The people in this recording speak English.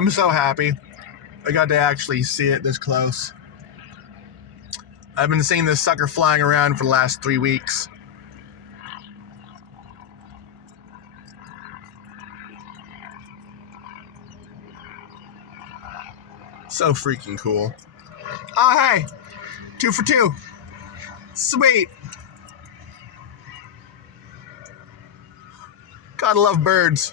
I'm so happy I got to actually see it this close. I've been seeing this sucker flying around for the last 3 weeks. So freaking cool. Oh, hey! 2 for 2. Sweet! Gotta love birds.